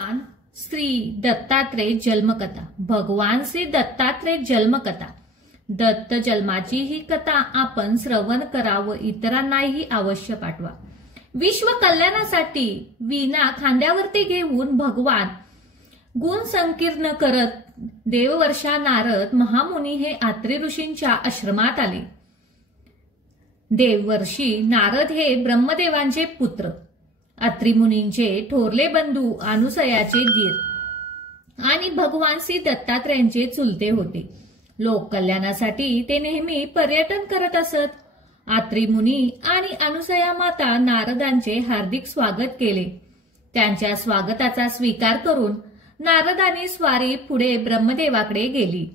भगवान श्री दत्तात्रेय जन्मकथा. भगवान श्री दत्तात्रेय जन्मकथा. दत्त जन्माची ही कथा आपण श्रवण करावं, इतरांनाही अवश्य पाठवा. विश्व कल्याणासाठी वीणा खांद्यावरती घेऊन भगवान गुण संकीर्ण करत देववर्षा नारद महामुनी हे आत्री ऋषींच्या आश्रमात आले. देववर्षी नारद हे ब्रह्मदेवांचे पुत्र, अत्री मुनींचे थोरले बंधू, अनुसयाचे दीर आणि भगवान श्री दत्तात्रेयांचे चुलते होते. लोक कल्याणासाठी ते नेहमी पर्यटन करत असत. आत्री मुनी आणि अनुसया माता नारदांचे हार्दिक स्वागत केले. त्यांच्या स्वागताचा स्वीकार करून नारदांनी स्वारी पुढे ब्रह्मदेवाकडे गेली.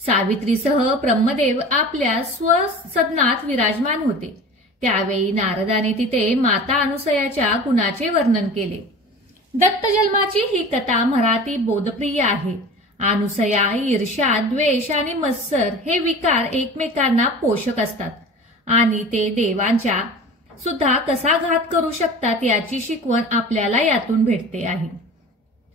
सावित्रीसह ब्रह्मदेव आपल्या स्वसदनात विराजमान होते. त्यावेळी नारदाने तिथे माता अनुसयाच्या गुणाचे वर्णन केले. दत्त जन्माची ही कथा मराठी बोधप्रिय आहे. अनुसया, ईर्ष्या, द्वेष आणि मत्सर हे विकार एकमेकांना पोषक असतात आणि ते देवांच्या सुद्धा कसा घात करू शकतात याची शिकवण आपल्याला यातून भेटते आहे.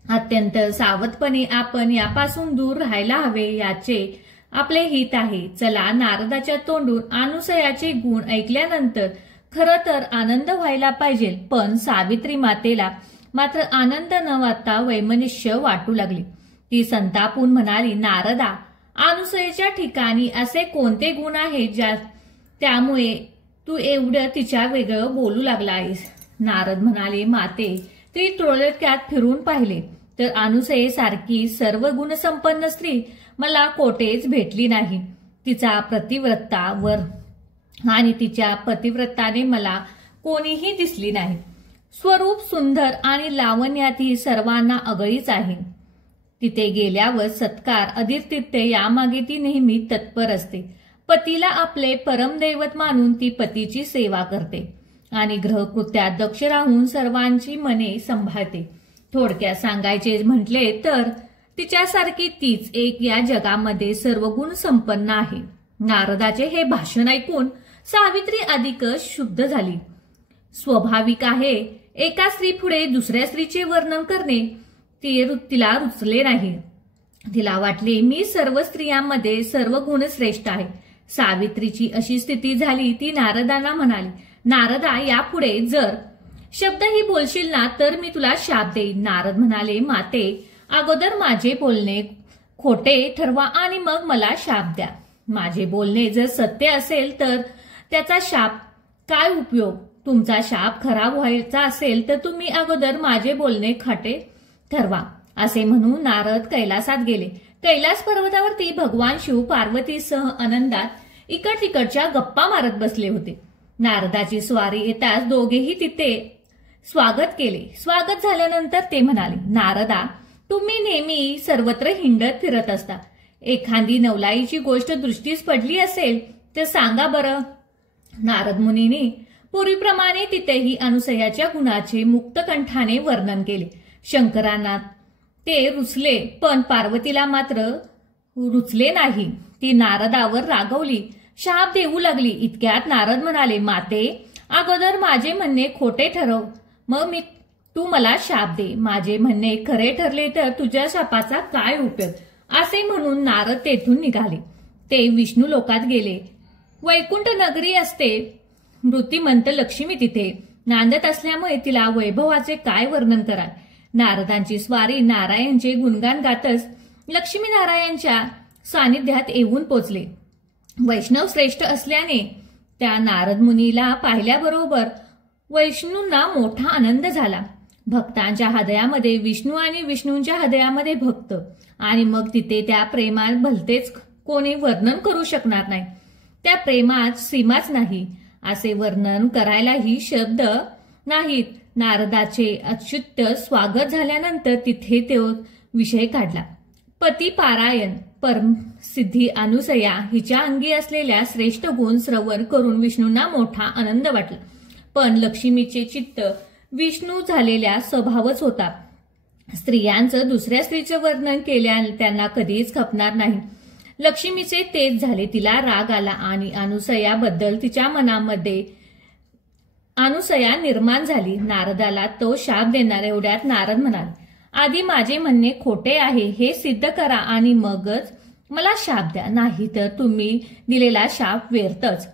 अत्यंत सावधपणे आपण यापासून दूर राहायला हवे याचे आपले हित आहे. चला, नारदाच्या तोंडून अनुसयाचे गुण ऐकल्यानंतर खरं तर आनंद व्हायला पाहिजे, पण सावित्री मातेला मात्र आनंद न वाटता वैमनस्य वाटू लागली. ती संतापून म्हणाली, नारदा, अनुसयेच्या ठिकाणी असे कोणते गुण आहेत त्यामुळे तू एवढं तिच्या वेगळं बोलू लागला आहेस? नारद म्हणाले, माते, ती थोडक्यात फिरून पाहिले तर अनुसयेसारखी सर्व गुणसंपन्न स्त्री मला कोठेच भेटली नाही. तिचा प्रतिव्रता वर आणि तिच्या पतिव्रताने मला कोणीही दिसली नाही. स्वरूप सुंदर आणि लावण्यातही सर्वांना अगळीच आहे. तिथे गेल्यावर सत्कार, आदरातिथ्य यामागे ती नेहमी तत्पर असते. पतीला आपले परमदैवत मानून ती पतीची सेवा करते आणि गृहकृत्यात दक्ष राहून सर्वांची मने सांभाळते. थोडक्यात सांगायचे म्हटले तर तिच्यासारखी तीच एक या जगामध्ये सर्व गुण संपन्न आहे. नारदाचे हे भाषण ऐकून सावित्री अधिकच शुद्ध झाली. स्वाभाविक आहे, एका स्त्री पुढे दुसऱ्या स्त्रीचे वर्णन करणे तिला रुचले नाही. तिला वाटले, मी सर्व स्त्रियांमध्ये सर्व गुण श्रेष्ठ आहे. सावित्रीची अशी स्थिती झाली. ती नारदांना म्हणाली, नारदा, यापुढे जर शब्दही बोलशील ना तर मी तुला शाप देईन. नारद म्हणाले, माते, अगोदर माझे बोलणे खोटे ठरवा आणि मग मला शाप द्या. माझे बोलणे जर सत्य असेल तर त्याचा शाप काय उपयोग? तुमचा शाप खराब व्हायचा असेल तर तुम्ही अगोदर माझे बोलणे खोटे ठरवा. असे म्हणून नारद कैलासात गेले. कैलास पर्वतावरती भगवान शिव पार्वतीसह आनंदात इकड तिकडच्या गप्पा मारत बसले होते. नारदाची स्वारी येताच दोघेही तिथे स्वागत केले. स्वागत झाल्यानंतर ते म्हणाले, नारदा, तुम्ही नेहमी सर्वत्र हिंडत फिरत असता. एखादी नवलाईची गोष्ट दृष्टीस पडली असेल तर सांगा बरं. नारद मुनीने पूर्वीप्रमाणे तिथेही अनुसयाच्या गुणाचे मुक्तकंठाने वर्णन केले. शंकरांना ते रुचले, पण पार्वतीला मात्र रुचले नाही. ती नारदावर रागवली, शाप देऊ लागली. इतक्यात नारद म्हणाले, माते, अगोदर माझे म्हणणे खोटे ठरव, मग तू मला शाप दे. माझे म्हणणे खरे ठरले तर तुझ्या शापाचा काय उपयोग? असे म्हणून नारद तेथून निघाले. ते विष्णू लोकात गेले. वैकुंठ नगरी असते. मृत्युमंत लक्ष्मी तिथे नांदत असल्यामुळे तिला वैभवाचे काय वर्णन कराल? नारदांची स्वारी नारायणचे गुणगान गातच लक्ष्मीनारायणच्या सानिध्यात येऊन पोचले. वैष्णव श्रेष्ठ असल्याने त्या नारद मुनीला पाहिल्याबरोबर वैष्णूंना मोठा आनंद झाला. भक्तांच्या हृदयामध्ये विष्णू आणि विष्णूंच्या हृदयामध्ये भक्त आणि मग तिथे त्या प्रेमात भलतेच कोणी वर्णन करू शकणार नाही. त्या प्रेमात सीमाच नाही. असे वर्णन करायलाही शब्द नाहीत. नारदाचे अच्युत स्वागत झाल्यानंतर तिथे तो विषय काढला. पती पारायण परमसिद्धी अनुसया हिच्या अंगी असलेल्या श्रेष्ठ गुण श्रवण करून विष्णूंना मोठा आनंद वाटला. पण लक्ष्मीचे चित्त विष्णू झालेल्या स्वभावच होता. स्त्रियांचं दुसऱ्या स्त्रीचं वर्णन केल्याने त्यांना कधीच खपणार नाही. लक्ष्मीचे तेच झाले. तिला राग आला आणि अनुसयाबद्दल तिच्या मनामध्ये अनुसया निर्माण झाली. नारदाला तो शाप देणार. एवढ्यात नारद म्हणाले, आधी माझे म्हणणे खोटे आहे हे सिद्ध करा आणि मगच मला शाप द्या, नाही तर तुम्ही दिलेला शाप व्यर्थच.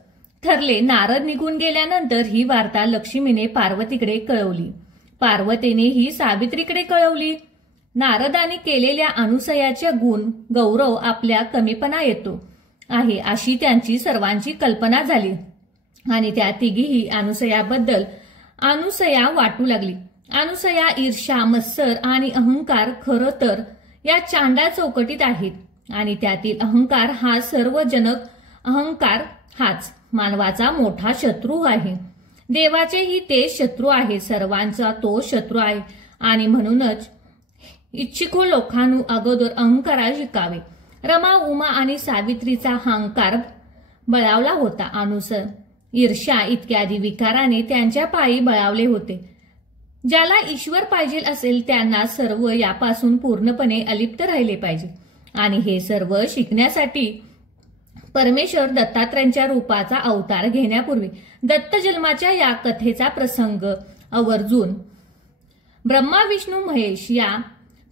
ठरले. नारद निघून गेल्यानंतर ही वार्ता लक्ष्मीने पार्वतीकडे कळवली. पार्वतीने ही सावित्रीकडे कळवली. नारदाने केलेल्या अनुसयाचे गुण गौरव आपल्या कमीपणा येतो आहे अशी त्यांची सर्वांची कल्पना झाली आणि त्या तिघीही अनुसया वाटू लागली. अनुसया ईर्ष्या, मत्सर आणि अहंकार खरं तर या चांडाळ चौकटीत आहेत आणि त्यातील अहंकार हा सर्वजनक अहंकार हाच मानवाचा मोठा शत्रू आहे. देवाचेही ते शत्रू आहे, सर्वांचा तो शत्रू आहे आणि म्हणूनच इच्छिको लोकांनु अगोदर अहंकारा शिकावे. रमा, उमा आणि सावित्रीचा अहंकार बळावला होता. ईर्ष्या इत्यादी विकाराने त्यांच्या पायी बळावले होते. ज्याला ईश्वर पाहिजे असेल त्यांना सर्व यापासून पूर्णपणे अलिप्त राहिले पाहिजे आणि हे सर्व शिकण्यासाठी परमेश्वर दत्तात्रयांच्या रूपाचा अवतार घेण्यापूर्वी दत्त जन्माच्या या कथेचा प्रसंग आवर्जून ब्रह्मा, विष्णू, महेश या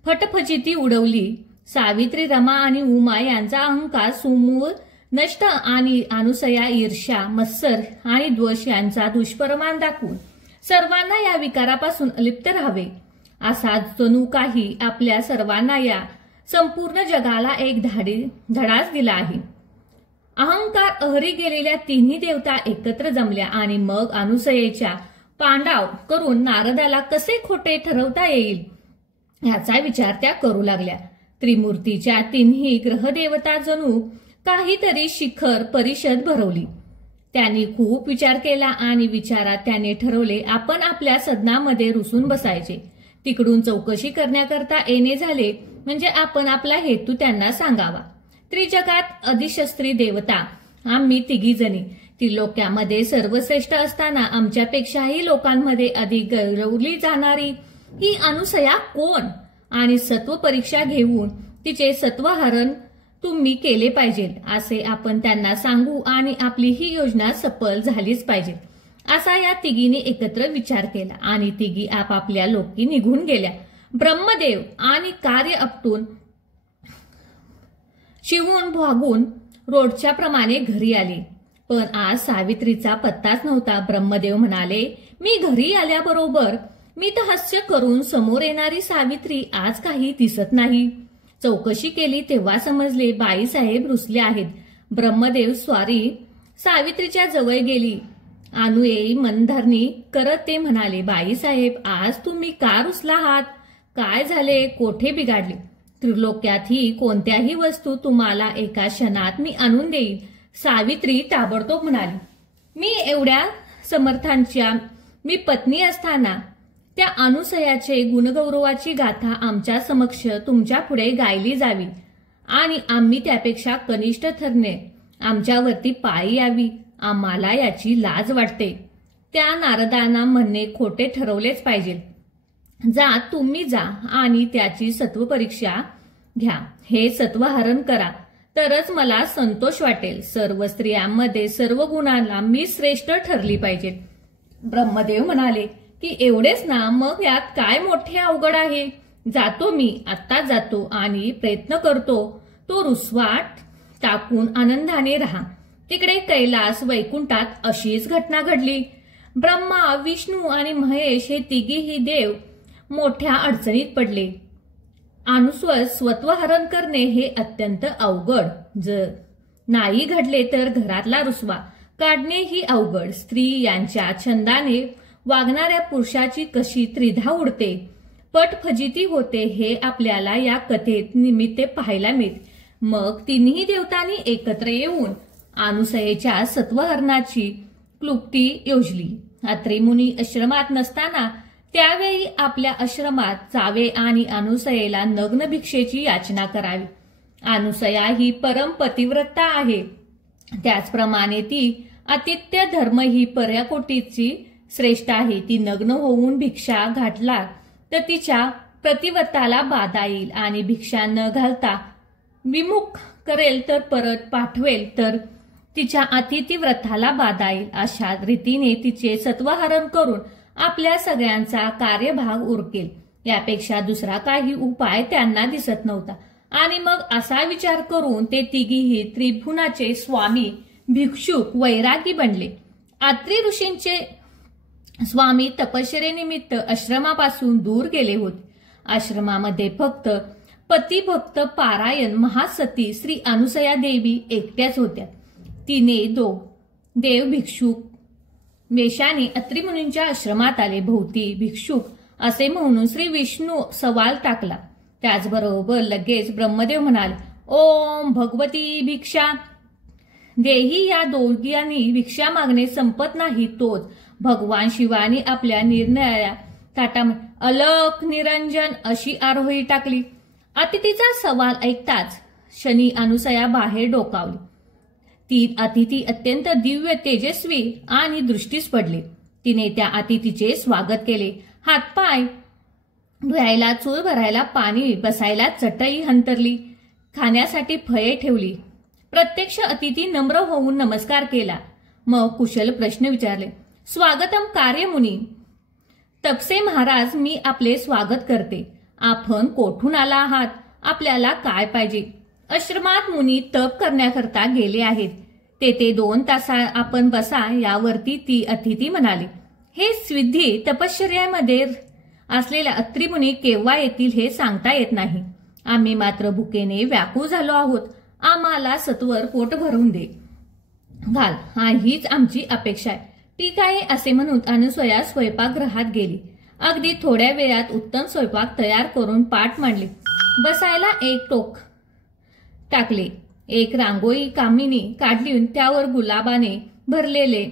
फटफचिती उडवली. सावित्री, रमा आणि उमा यांचा अहंकार सुमूळ नष्ट आणि अनुसया ईर्ष्या, मत्सर आणि द्वेष यांचा दुष्परिणाम दाखवून सर्वांना या विकारापासून अलिप्त राहावे असा जणू काही आपल्या सर्वांना या संपूर्ण जगाला एक धडाच दिला आहे. अहंकार अहरी गेलेल्या तिन्ही देवता एकत्र जमल्या आणि मग अनुसयेच्या पांडाव करून नारदाला कसे खोटे ठरवता येईल याचा विचार त्या करू लागल्या. त्रिमूर्तीच्या तिन्ही ग्रहदेवता जणू काहीतरी शिखर परिषद भरवली. त्यांनी खूप विचार केला आणि विचारात त्याने ठरवले आपण आपल्या सदनामध्ये रुसून बसायचे. तिकडून चौकशी करण्याकरता येणे झाले म्हणजे आपण आपला हेतू त्यांना सांगावा. त्रिजगात अधिशस्त्री देवता आम्ही तिघी जणी, त्रिलोक्यामध्ये सर्वश्रेष्ठ असताना आमच्यापेक्षाही लोकांमध्ये अधिक गौरवली जाणारी ही अनुसया कोण आणि सत्व परीक्षा घेऊन तिचे सत्वहरण तुम्ही केले पाहिजे असे आपण त्यांना सांगू आणि आपली ही योजना सफल झालीच पाहिजे असा या तिघीने एकत्र विचार केला आणि तिघी आपापल्या लोकी निघून गेल्या. ब्रह्मदेव आणि कार्य आपटून शिवून भागून रोडच्या प्रमाणे घरी आले. पण आज सावित्रीचा पत्ताच नव्हता. ब्रह्मदेव म्हणाले, मी घरी आल्याबरोबर मी तर हास्य करून समोर येणारी सावित्री आज काही दिसत नाही. चौकशी केली तेव्हा समजले बाईसाहेब रुसले आहेत. ब्रह्मदेव सावित्रीच्या जवळ गेली. अनुये मनधरणी करत ते म्हणाले, बाईसाहेब आज तुम्ही का रुसला आहात? काय झाले? कोठे बिघाडले? त्रिलोक्यातही कोणत्याही वस्तू तुम्हाला एका क्षणात मी आणून देईन. सावित्री ताबडतोब म्हणाली, मी एवढ्या समर्थांच्या मी पत्नी असताना त्या अनुसयाचे गुणगौरवाची गाथा आमच्या समक्ष तुमच्या पुढे गायली जावी आणि आम्ही त्यापेक्षा कनिष्ठ ठरणे आमच्यावरती पायी यावी. आम्हाला याची लाज वाटते. त्या नारदांना म्हणणे खोटे ठरवलेच पाहिजे. जा, तुम्ही जा आणि त्याची सत्वपरीक्षा घ्या. हे सत्वहरण करा तरच मला संतोष वाटेल. सर्व स्त्रियांमध्ये सर्व गुणांना मी श्रेष्ठ ठरली पाहिजे. ब्रह्मदेव म्हणाले की एवढेच ना, मग यात काय मोठे अवघड आहे? जातो मी, आत्ताच जातो आणि प्रयत्न करतो तो रुसवाट टाकून आनंदाने राहा. तिकडे कैलास वैकुंठात अशीच घटना घडली. ब्रह्मा, विष्णू आणि महेश हे तिघीही देव मोठ्या अडचणीत पडले. स्वत्वहरण करणे हे अत्यंत अवघड. जर नाही घडले तर घरातला रुसवा काढणे ही अवघड. स्त्री यांच्या छंदाने वागणाऱ्या पुरुषाची कशी त्रिधा उडते, पट फजिती होते हे आपल्याला या कथेत निमित्ते पाहायला मिळते. मग तिन्ही देवतांनी एकत्र येऊन अनुसयेच्या सत्वहरणाची क्लुप्ती योजली. अत्रे मुनी आश्रमात नसताना त्यावेळी आपल्या आश्रमात जावे आणि अनुसयेला नग्न भिक्षेची याचना करावी. अनुसया ही परम पतिव्रता आहे. त्याचप्रमाणे ती आतिथ्य धर्म ही पर्याकोटीची श्रेष्ठ आहे. ती नग्न होऊन भिक्षा घातला तर तिच्या प्रतिव्रताला बाधा येईल आणि भिक्षा न घालता विमुख करेल तर परत पाठवेल तर तिच्या अतिथीव्रताला बाधा येईल. अशा रीतीने तिचे सत्वहरण करून आपल्या सगळ्यांचा कार्यभाग उरकेल. यापेक्षा दुसरा काही उपाय त्यांना दिसत नव्हता. आणि मग असा विचार करून ते तिघीही त्रिभुवनाचे स्वामी भिक्षुक वैरागी बनले. अत्री ऋषींचे स्वामी तपश्चर्येनिमित्त आश्रमापासून दूर गेले होते. आश्रमामध्ये फक्त पतिभक्त पारायण महासती श्री अनुसया देवी एकट्याच होत्या. तिने देव भिक्षुक वेशाने अत्री मुनींच्या आश्रमात आले. भोवती भिक्षुक असे म्हणून श्री विष्णू सवाल टाकला. त्याचबरोबर लगेच ब्रह्मदेव म्हणाले, ओम भगवती भिक्षा देही. या दोघांनी भिक्षा मागणे संपत नाही तोच भगवान शिवानी आपल्या निर्णया ताटामध्ये अलख निरंजन अशी आरोही टाकली. अतिथीचा सवाल ऐकताच शनी अनुसया बाहेर डोकावली. ती अतिथी अत्यंत दिव्य तेजस्वी आणि दृष्टीस पडले. तिने त्या अतिथीचे स्वागत केले. हातपाय धुवायला चूल भरायला पाणी, बसायला चटई हंतरली, खाण्यासाठी फळे ठेवली. प्रत्यक्ष अतिथी नम्र होऊन नमस्कार केला. मग कुशल प्रश्न विचारले. स्वागतम कार्यमुनी. तपसे महाराज, मी आपले स्वागत करते. आपण कोठून आला आहात? आपल्याला काय पाहिजे? आश्रमात मुनी तप करण्याकरता गेले आहेत. तेथे 2 तास आपण बसा. यावरती ती अतिथी म्हणाली, हे सिद्धी तपश्चर्यामध्ये असलेल्या अत्री मुनी केव्हा येतील हे सांगता येत नाही. आम्ही मात्र भुकेने व्याकुळ झालो आहोत. आम्हाला सत्वर पोट भरून दे घाल, हीच आमची अपेक्षा आहे. ठीक आहे असे म्हणून अनुसया स्वयंपाकगृहात गेली. अगदी थोड्या वेळात उत्तम स्वयंपाक तयार करून पाट मांडले. बसायला एक टोक टाकले. एक रांगोळी कामिनी काढली. त्यावर गुलाबाने भरलेले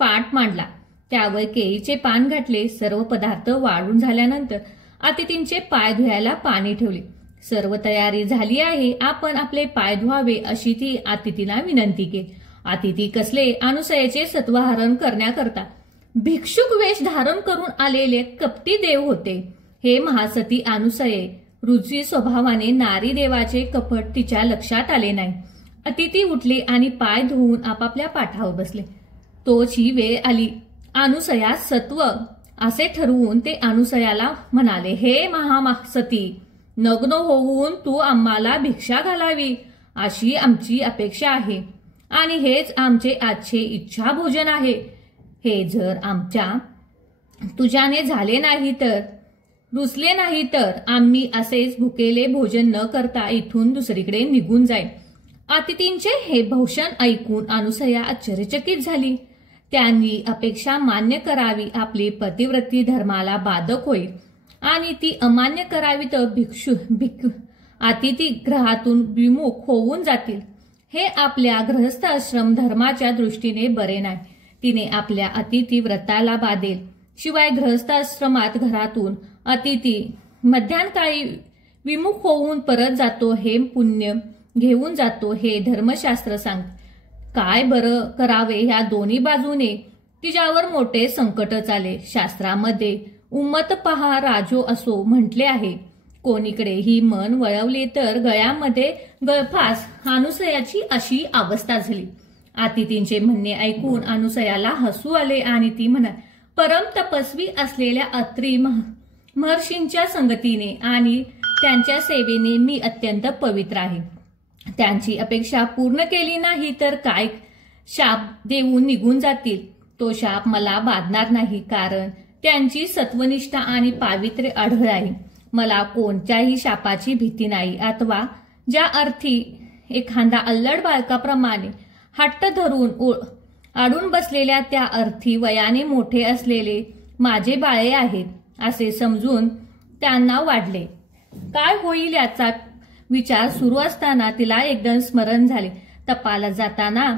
पाट मांडला. त्यावर केळीचे पान घातले. सर्व पदार्थ वाढून झाल्यानंतर अतिथींचे पाय धुवायला पाणी ठेवले. सर्व तयारी झाली आहे, आपण आपले पाय धुवावे अशी ती अतिथींना विनंती केली. अतिथी कसले? अनुसयेचे सत्वहरण करण्याकरता भिक्षुक वेश धारण करून आलेले कपटी देव होते. हे महासती अनुसये रुची स्वभावाने नारी देवाचे कपट तिच्या लक्षात आले नाही. अतिथी उठले आणि पाय धुवून आपापल्या पाठावर बसले. तोची वेळ आली. अनुसया सत्व असे ठरवून ते अनुसयाला म्हणाले, हे महासती, नग्न होऊन तू आम्हाला भिक्षा घालावी अशी आमची अपेक्षा आहे आणि हेच आमचे आजचे इच्छा भोजन आहे. हे जर आमच्या तुझ्याने झाले नाही तर, रुचले नाही तर आम्ही असेच भुकेले भोजन न करता इथून दुसरीकडे निघून जाईल. अतिथींचे हे भाषण ऐकून अनुसया आश्चर्यचकित झाली. त्यांनी अपेक्षा मान्य करावी, आपली पतिव्रती धर्माला बाधक होईल आणि ती अमान्य करावी तर अतिथी ग्रहातून विमुख होऊन जातील. हे आपल्या गृहस्थ आश्रम धर्माच्या दृष्टीने बरे नाही. तिने आपल्या अतिथी व्रताला बाधेल. शिवाय गृहस्थाश्रमात घरातून अतिथी मध्यान्हकाळी विमुख होऊन परत जातो, हे पुण्य घेऊन जातो हे धर्मशास्त्र सांगते. काय बरं करावे ह्या दोन्ही बाजूने तिच्यावर मोठे संकटच आले. शास्त्रामध्ये उम्मत पहा राजो असो म्हटले आहे. कोणीकडेही मन वळवले तर गळ्यामध्ये गळफास. अनुसयाची अशी अवस्था झाली. अतिथींचे म्हणणे ऐकून अनुसयाला हसू आले आणि ती म्हणाली, परम तपस्वी असलेल्या अत्री महर्षींच्या संगतीने आणि त्यांच्या सेवेने मी अत्यंत पवित्र आहे. त्यांची अपेक्षा पूर्ण केली नाही तर काय शाप देऊन निघून जातील. तो शाप मला बाधणार नाही, कारण त्यांची सत्वनिष्ठा आणि पावित्र्य आढळ आहे. मला कोणत्याही शापाची भीती नाही. अथवा ज्या अर्थी एखादा अल्लड बालकाप्रमाणे हट्ट धरून आडून बसलेल्या त्या अर्थी वयाने मोठे असलेले माझे बाळे आहेत असे समजून त्यांना वाढले. काय होईल याचा विचार सुरू असताना तिला एकदम स्मरण झाले. तपाला जाताना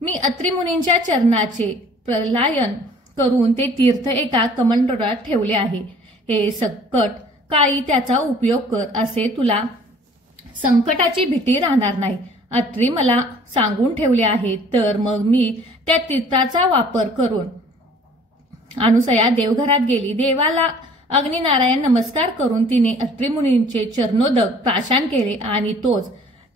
मी अत्री मुनींच्या चरणाचे प्रलायन करून ते तीर्थ एका कमंडळात ठेवले आहे. हे संकट काळी त्याचा उपयोग कर, असे तुला संकटाची भीती राहणार नाही. अत्री मला सांगून ठेवले आहे, तर मग मी त्या तीर्थाचा वापर करून. अनुसया देवघरात गेली. देवाला अग्निनारायण नमस्कार करून तिने अत्री मुनींचे चरणोदक प्राशन केले आणि तोच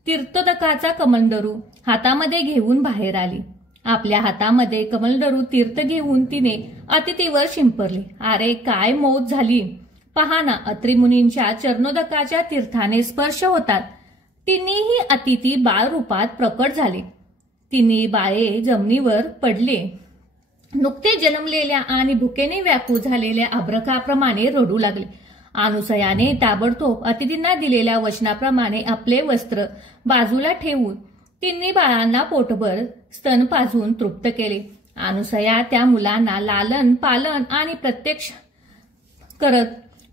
तीर्थोदकाचा कमंडरू हातामध्ये घेऊन बाहेर आली. आपल्या हातामध्ये कमंडरू तीर्थ घेऊन तिने अतिथीवर शिंपरले. अरे काय मौत झाली. पहा ना, अत्री मुनींच्या चरणोदकाच्या तीर्थाने स्पर्श होतात. तिन्हीही अतिथी बाळ रूपात प्रकट झाले. तिन्ही बाळे जमिनीवर पडले. नुकते जन्मलेल्या आणि भुकेने व्याकुळ झालेल्या अभ्रकाप्रमाणे रडू लागले. अनुसयाने ताबडतोब अतिथींना दिलेल्या वचनाप्रमाणे आपले वस्त्र बाजूला ठेवून तिन्ही बाळांना पोटभर स्तन पाजून तृप्त केले. अनुसया त्या मुलांना लालन पालन आणि प्रत्यक्ष करत,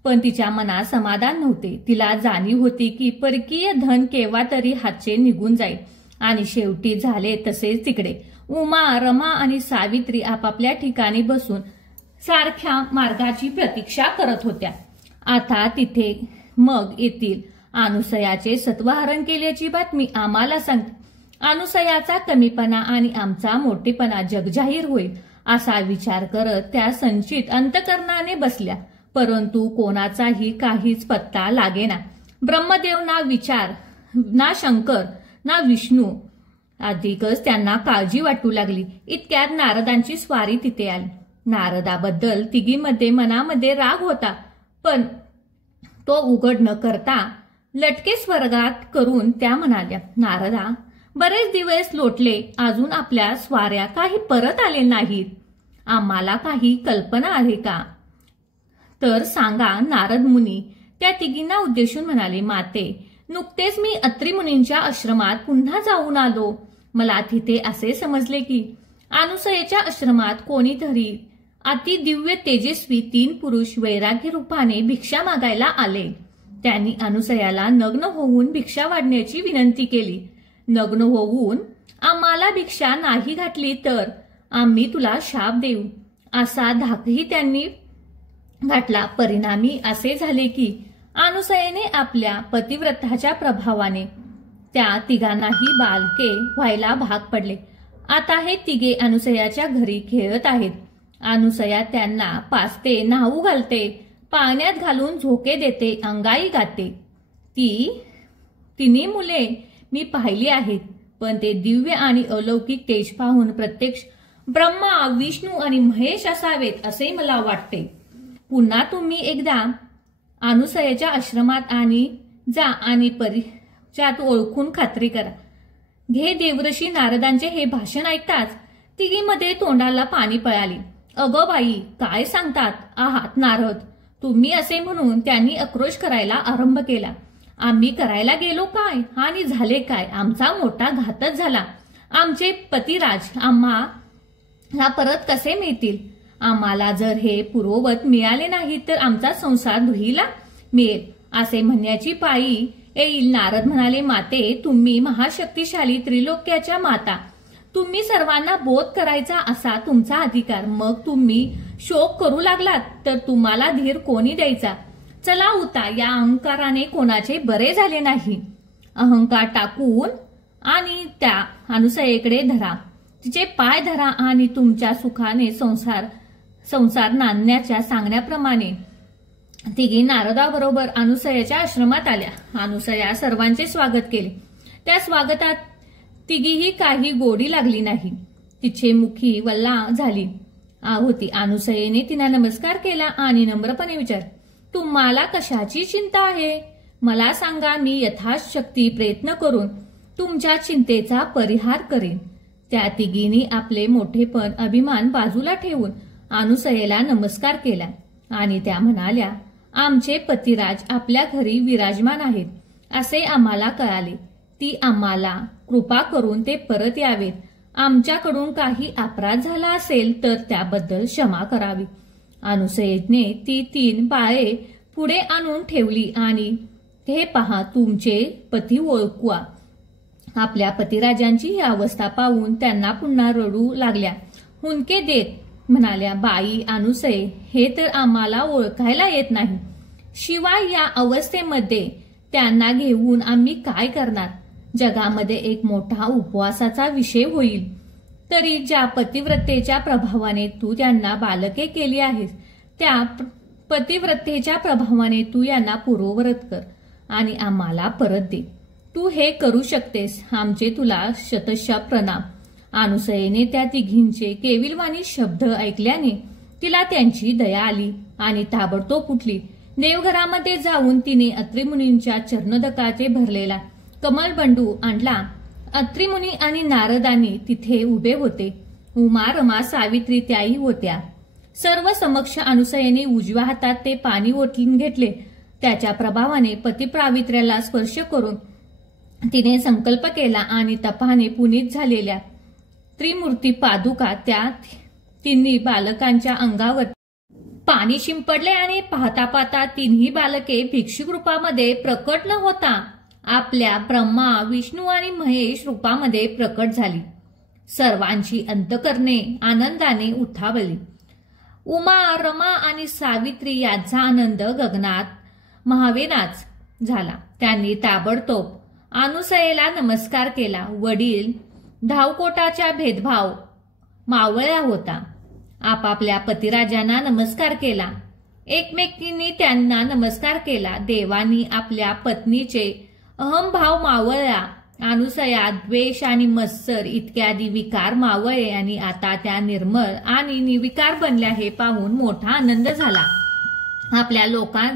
पण तिच्या मनात समाधान नव्हते. तिला जाणीव होती की परकीय धन केव्हा तरी हातचे निघून जाईल आणि शेवटी झाले तसेच तिकडे. उमा, रमा आणि सावित्री आपापल्या ठिकाणी बसून सारख्या मार्गाची प्रतीक्षा करत होत्या. आता तिथे मग येतील. अनुसयाचे सत्वहरण केल्याची बातमी आम्हाला सांगते. अनुसयाचा कमीपणा आणि आमचा मोठेपणा जगजाहीर होईल असा विचार करत त्या संचित अंतकरणाने बसल्या. परंतु कोणाचाही काहीच पत्ता लागेना. ब्रह्मदेव ना विचार, ना शंकर, ना विष्णू. अधिकच त्यांना काळजी वाटू लागली. इतक्यात नारदांची स्वारी तिथे आली. नारदाबद्दल तिघीमध्ये मनामध्ये राग होता, पण तो उघड न करता लटके स्वर्गात करून त्या म्हणाल्या, नारदा, बरेच दिवस लोटले, अजून आपल्या स्वाऱ्या काही परत आले नाहीत. आम्हाला काही कल्पना आहे का? तर सांगा. नारद मुनी त्या तिघींना उद्देशून म्हणाले, माते, नुकतेच मी अत्री मुनींच्या आश्रमात पुन्हा जाऊन आलो. मला तिथे असे समजले की अनुसयेच्या आश्रमात कोणीतरी अतिदिव्य तेजस्वी 3 पुरुष वैराग्य रूपाने भिक्षा मागायला आले. त्यांनी अनुसयाला नग्न होऊन भिक्षा वाढण्याची विनंती केली. नग्न होऊन आम्हाला भिक्षा नाही घातली तर आम्ही तुला शाप देऊ असा धाकही त्यांनी घातला. परिणामी असे झाले की अनुसयेने आपल्या पतिव्रताच्या प्रभावाने त्या तिघांनाही बालके व्हायला भाग पडले. आता हे तिघे अनुसयाच्या घरी खेळत आहेत. अनुसया त्यांना पाजते, न्हाऊ घालते, पाण्यात घालून झोके देते, अंगाई गाते. तिन्ही मुले मी पाहिली आहेत, पण ते दिव्य आणि अलौकिक तेज पाहून प्रत्यक्ष ब्रह्मा, विष्णू आणि महेश असावेत असे मला वाटते. पुन्हा तुम्ही एकदा अनुसयाच्या आश्रमात आणि जा आणि परिचयात ओळखून खात्री करा. घे. देवर्षी नारदांचे हे भाषण ऐकताच तिघीमध्ये तोंडाला पाणी पळाली. अगं बाई, काय सांगतात आहात नारद तुम्ही, असे म्हणून त्यांनी आक्रोश करायला आरंभ केला. आम्ही करायला गेलो काय आणि झाले काय? आमचा मोठा घातच झाला. आमचे पतिराज आम्हाला परत कसे मिळतील? आम्हाला जर हे पूर्ववत मिळाले नाही तर आमचा संसार धुळीला मिळेल असे म्हणण्याची पाळी येईल. नारद म्हणाले, माते, तुम्ही महाशक्तिशाली त्रिलोक्याच्या माता. तुम्ही सर्वांना बोध करायचा असा तुमचा अधिकार. मग तुम्ही शोक करू लागलात तर तुम्हाला धीर कोणी द्यायचा? चला उता. या अहंकाराने कोणाचे बरे झाले नाही. अहंकार टाकून आणि त्या अनुसयेकडे धरा, तिचे पाय धरा आणि तुमच्या सुखाने संसार नांदण्याच्या सांगण्याप्रमाणे तिघी नारदाबरोबर अनुसयाच्या आश्रमात आल्या. अनुसया सर्वांचे स्वागत केले. त्या स्वागतात तिघीही काही गोडी लागली नाही. तिचे मुखी वल्ला झाली होती. अनुसयेने तिला नमस्कार केला आणि नम्रपणे विचार, तुम्हाला कशाची चिंता आहे? मला सांगा, मी यथाशक्ती प्रयत्न करून तुमच्या चिंतेचा परिहार करेन. त्या तिघींनी आपले मोठेपण, अभिमान बाजूला ठेवून अनुसयेला नमस्कार केला आणि त्या म्हणाल्या, आमचे पतिराज आपल्या घरी विराजमान आहेत असे आम्हाला कळाले. ती आम्हाला कृपा करून ते परत यावेत. आमच्याकडून काही अपराध झाला असेल तर त्याबद्दल क्षमा करावी. अनुसयेने ती 3 बाळे पुढे आणून ठेवली आणि हे पहा, तुमचे पती ओळखवा. आपल्या पतिराजांची ही अवस्था पाहून त्यांना पुन्हा रडू लागल्या. हुंदके देत म्हणाल्या, बाई अनुसये, हे तर आम्हाला ओळखायला येत नाही. शिवाय या अवस्थेमध्ये त्यांना घेऊन आम्ही काय करणार? जगामध्ये एक मोठा उपवासाचा विषय होईल. तरी ज्या पतिव्रतेच्या प्रभावाने तू त्यांना बालके केली आहेस, त्या पतिव्रतेच्या प्रभावाने तू यांना पूर्ववत कर आणि आम्हाला परत दे. तू हे करू शकतेस. आमचे तुला शतशः प्रणाम. अनुसयेने त्या तिघींचे केविलवाणी शब्द ऐकल्याने तिला त्यांची दया आली आणि ताबडतोब उठली. देवघरामध्ये जाऊन तिने अत्रि मुनींच्या चरणोदकाचे भरलेला कमलबंडू आणला. अत्रि मुनी आणि नारदांनी तिथे उभे होते. उमा, रमा, सावित्री त्याही होत्या. सर्व समक्ष अनुसयेने उजव्या हातात ते पाणी ओतून घेतले. त्याच्या प्रभावाने पतिपावित्र्याला स्पर्श करून तिने संकल्प केला आणि तपाने पुनीत झालेल्या त्रिमूर्ती पादुका त्या तिन्ही बालकांच्या अंगावर पाणी शिंपडले आणि पाहता पाहता तिन्ही बालके भिक्षुक रूपामध्ये प्रकट न होता आपल्या ब्रह्मा, विष्णू आणि महेश रूपामध्ये प्रकट झाली. सर्वांची अंतकरणे आनंदाने उठावली. उमा, रमा आणि सावित्री यांचा आनंद गगनात महावेनाच झाला. त्यांनी ताबडतोब अनुसयेला नमस्कार केला. वडील धावकोटाच्या भेदभाव मावळला होता. आपापल्या पतिराजांना नमस्कार केला. एकमेकींनी त्यांना नमस्कार केला. देवांनी आपल्या पत्नीचे अहंभाव मावळला. अनुसया द्वेष आणि मत्सर इत्यादी विकार मावळले आणि आता त्या निर्मळ आणि निर्विकार बनल्या हे पाहून मोठा आनंद झाला. आपल्या लोकां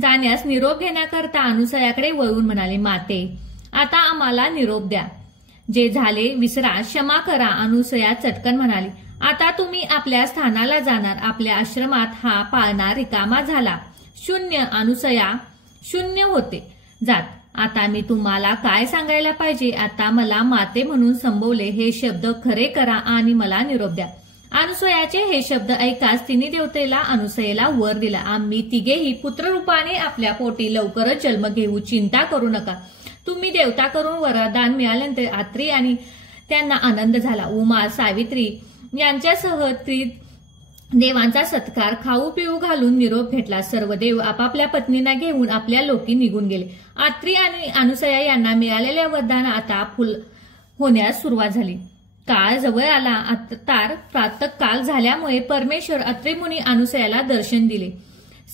जाण्यास निरोप घेण्याकरता अनुसयाकडे वळून म्हणाले, माते, आता आम्हाला निरोप द्या. जे झाले विसरा, क्षमा करा. अनुसया चटकन म्हणाली, आता तुम्ही आपल्या स्थानाला जाणार. आपल्या आश्रमात हा पाळणा रिकामा झाला. शून्य. अनुसया शून्य होते जात. आता मी तुम्हाला काय सांगायला पाहिजे. आता मला माते म्हणून संबोवले हे शब्द खरे करा आणि मला निरोप द्या. अनुसयाचे हे शब्द ऐकाच तिने देवतेला अनुसयेला वर दिला. आम्ही तिघेही पुत्ररूपाने आपल्या पोटी लवकरच जन्म घेऊ. चिंता करू नका. तुम्ही देवता करून वरदान मिळाल्यानंतर अत्रि आणि त्यांना आनंद झाला. उमा, सावित्री यांच्यासह देवांचा सत्कार खाऊ पिऊ घालून निरोप घेतला. सर्व देव आपापल्या पत्नींना घेऊन आपल्या लोकी निघून गेले. अत्रि आणि अनुसया यांना मिळालेल्या वरदान आता फुल होण्यास सुरुवात झाली. काळ जवळ आला. तार प्रातःकाल झाल्यामुळे परमेश्वर अत्रि मुनी अनुसयाला दर्शन दिले.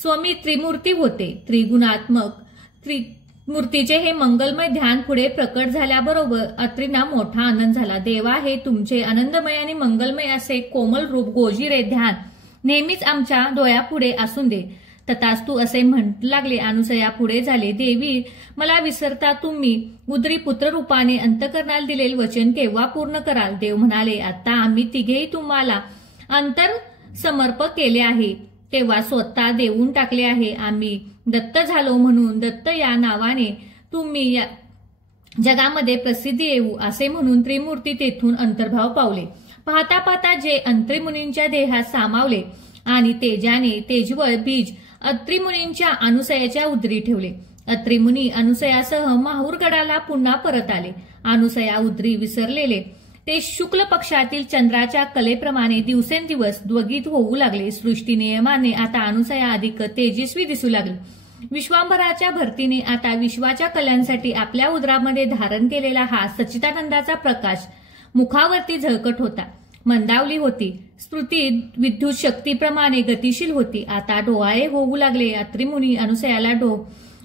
स्वामी त्रिमूर्ती होते. त्रिगुणात्मक त्रिमूर्तीचे हे मंगलमय ध्यान पुढे प्रकट झाल्याबरोबर अत्रींना मोठा आनंद झाला. देवा, हे तुमचे आनंदमय आणि मंगलमय असे कोमल रूप गोजिरे ध्यान नेहमीच आमच्या डोळ्यापुढे असून दे. तथास्तु असे म्हणू लागले. अनुसया पुढे झाले, देवी, मला विसरता तुम्ही उदरी पुत्र रूपाने अंतकरणाला दिलेले वचन केव्हा पूर्ण कराल. देव म्हणाले, आता आम्ही तिघेही तुम्हाला अंतर समर्पक केले आहे तेव्हा स्वतः देऊन टाकले आहे. आम्ही दत्त झालो म्हणून दत्त या नावाने तुम्ही या जगामध्ये प्रसिद्धी येऊ असे म्हणून त्रिमूर्ती तेथून अंतर्भाव पावले. पाहता पाहता जे अत्रि मुनींच्या देहात सामावले आणि तेजाने तेजवळ बीज अत्रि मुनींच्या अनुसयाच्या उदरी ठेवले. अत्रि मुनी अनुसयासह माहूरगडाला पुन्हा परत आले. अनुसया उदरी विसरलेले ते शुक्ल पक्षातील चंद्राच्या कलेप्रमाणे दिवसेंदिवस द्वगीत होऊ लागले. सृष्टी नियमाने आता अनुसया अधिक तेजस्वी दिसू लागली. विश्वांभराच्या भरतीने आता विश्वाच्या कल्यांसाठी आपल्या उदरामध्ये धारण केलेला हा सच्चिदानंदाचा प्रकाश मुखावरती झळकत होता. मंदावली होती. स्मृती विद्युत शक्तीप्रमाणे गतिशील होती. आता डोहाळे होऊ लागले. अत्रि मुनी अनुसयाला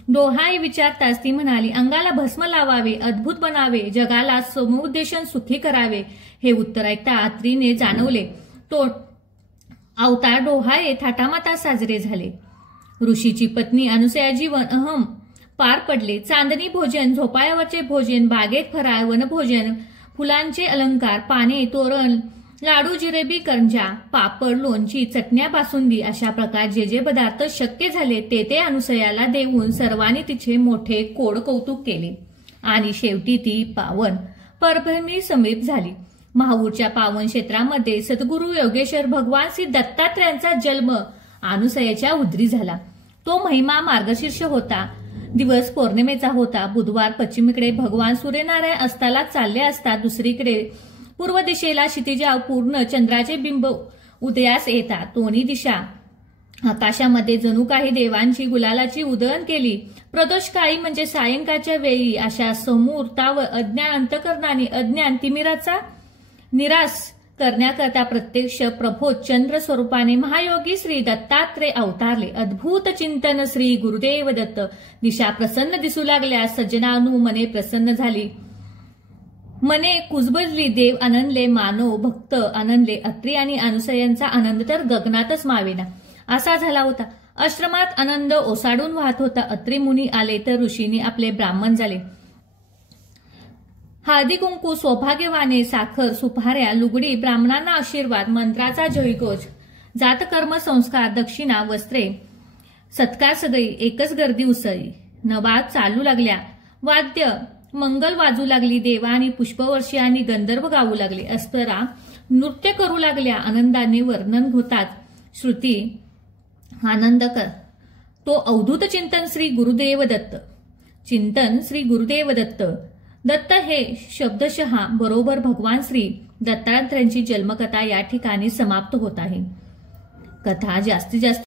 डोहाळे विचारताच ती म्हणाली, अंगाला भस्म लावावे, अद्भुत बनावे, जगाला समुद्देशन सुखी करावे. हे उत्तर ऐकता अत्रीने जाणवले तो अवतार डोहाळे थाटामाटात साजरे झाले. ऋषीची पत्नी अनुसया जीवन अहम पार पडले. चांदणी भोजन, झोपाळ्यावरचे भोजन, बागेत फराळ, वनभोजन, फुलांचे अलंकार, पाने, तोरण, लाडू, जिलेबी, करंजा, पापड, लोणची, चटण्या, बासुंदी अशा प्रकार जे जे पदार्थ शक्य झाले ते अनुसयाला देऊन सर्वांनी तिचे मोठे कोड कौतुक केले. आणि शेवटी ती पावन परभ्रमी समीप झाली. महाऊरच्या पावन क्षेत्रामध्ये सद्गुरू योगेश्वर भगवान श्री दत्तात्रयांचा जन्म अनुसयाच्या उदरी झाला. तो महिमा मार्गशीर्ष होता. दिवस पौर्णिमेचा होता. बुधवार. पश्चिमेकडे भगवान सूर्यनारायण अस्ताला चालले असता दुसरीकडे पूर्व दिशेला क्षितिजा पूर्ण चंद्राचे बिंब उदयास येतात. दोन्ही दिशा आकाशामध्ये जणू काही देवांची गुलालाची उधळण केली. प्रदोष काळी म्हणजे सायंकाळच्या वेळी अशा समूर्तावर अज्ञान अंतकरणाने अज्ञान तिमिराचा निराश करण्याकरता प्रत्यक्ष प्रभोत चंद्र स्वरूपाने महायोगी श्री दत्तात्रय अवतारले. अद्भुत चिंतन. श्री गुरुदेव दत्त. दिशा प्रसन्न दिसू लागल्या. सज्जनानु मने प्रसन्न झाली. मने कुजबजली. देव आनंदले. मानव भक्त आनंदले. अत्रि आणि अनुसयांचा आनंद तर गगनातच मावेना असा झाला होता. आश्रमात आनंद ओसाडून वाहत होता. अत्रि मुनी आले तर ऋषींनी आपले ब्राह्मण झाले. हळदी कुंकू, सौभाग्यवाने, साखर, सुपाऱ्या, लुगडी, ब्राह्मणांना आशीर्वाद, मंत्राचा जयघोष, जातकर्म संस्कार, दक्षिणा, वस्त्रे, सत्कार सगळी एकच गर्दी उसळली. नवाज चालू लागल्या. वाद्य मंगल वाजू लागली. देवा आणि पुष्पवर्षी आणि गंधर्व गाऊ लागले. अप्सरा नृत्य करू लागल्या. आनंदाने वर्णन होतात. श्रुती आनंद कर. तो अवधूत चिंतन श्री गुरुदेव दत्त. चिंतन श्री गुरुदेव दत्त. दत्त हे शब्दशः बरोबर भगवान श्री दत्तात्रयांची जन्मकथा या ठिकाणी समाप्त होत आहे. कथा जास्तीत जास्त